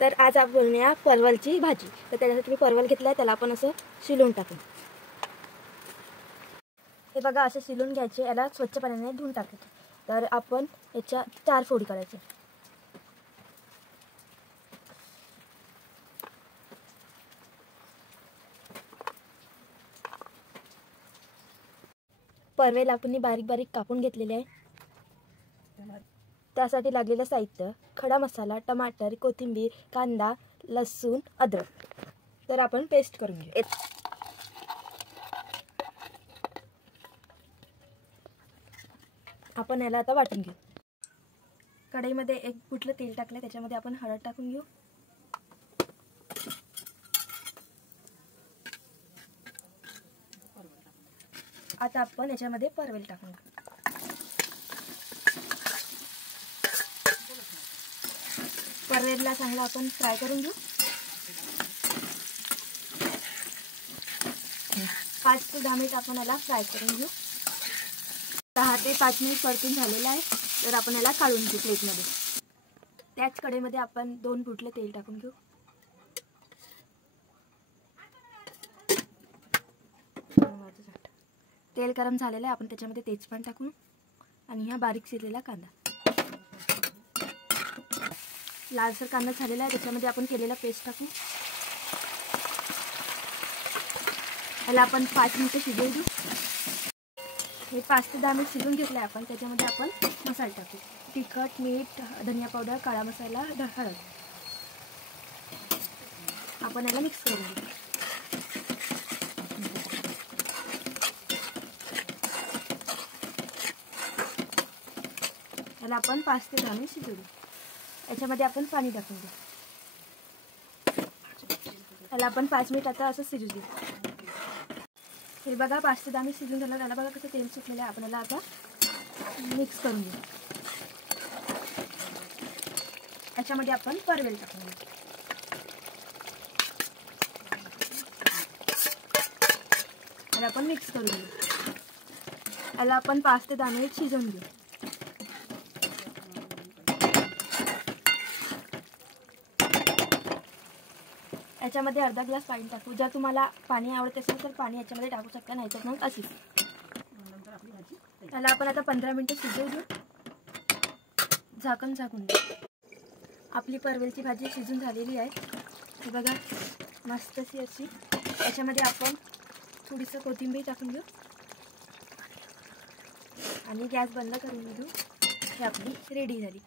तर आज आपण बोलूया परवलची भाजी। तर त्याच्यासाठी मी परवल घेतलाय, त्याला आपण असं शिलून टाकू। हे बघा, असं शिलून घ्यायचे, याला स्वच्छ पाण्याने धुवून टाकायचे। तर आपण याच्या 4 फोडी करायचे। परवेल आपण बारीक बारीक कापून घेतलेले आहे। त्यासाठी लागलेलं साहित्य: खडा मसाला, टमाटर, कोथिंबीर, कांदा, लसूण, अद्रक। तर आपण पेस्ट करून घेऊ। आपण याला आता वाटून घेऊ। कढईमध्ये 1 गुठलं तेल टाकलं, त्याच्यामध्ये आपण हळद टाकून घेऊ। आता आपण याच्यामध्ये परवेल टाकून घेऊ। परवेलला चांगला आपण फ्राय करून घेऊ। 5 ते 10 मिनिट आपण याला फ्राय करून घेऊ। 10 ते 5 मिनिट परतून झालेला आहे। तर आपण याला काढून घेऊ प्लेटमध्ये। त्याच कढईमध्ये आपण 2 गुठले तेल टाकून घेऊ। तेल गरम झालेलं आहे, आपण त्याच्यामध्ये तेजपान टाकू आणि हा बारीक चिरलेला कांदा। लालसर कांदा झालेला आहे, त्याच्यामध्ये आपण केलेला पेस्ट टाकू। याला आपण 5 मिनिटं शिजवू देऊ। हे 5 ते 10 मिनिट शिजवून घेतले आपण। त्याच्यामध्ये आपण मसाले टाकू: तिखट, मीठ, धनिया पावडर, काळा मसाला, हळद। आपण याला मिक्स करून घेऊ। याला आपण 5 ते 10 मिनिट शिजवू देऊ। याच्यामध्ये आपण पाणी टाकून देऊ। याला आपण 5 मिनिट आता असं शिजू देऊ। हे बघा, 5 ते 10 मिनिट शिजून झालं। त्याला बघा कसं तेल सुटलेलं आहे। आपण याला आता मिक्स करून घेऊ। याच्यामध्ये आपण परवेल टाकून घेऊ। याला आपण मिक्स करून घेऊ। याला आपण 5 ते 10 मिनिट शिजवून घेऊ। याच्यामध्ये अर्धा ग्लास पाणी टाकू। जर तुम्हाला पाणी आवडत असेल तर पाणी याच्यामध्ये टाकू शकता, नाही तर मग अशीच। त्याला आपण आता 15 मिनिटं शिजवू देऊ। झाकण झाकून देऊ। आपली परवेलची भाजी शिजून झालेली आहे। हे बघा, मस्तशी अशी। याच्यामध्ये आपण थोडीसं कोथिंबीर टाकून घेऊ आणि गॅस बंद करून घेऊ। ही आपली रेडी झाली।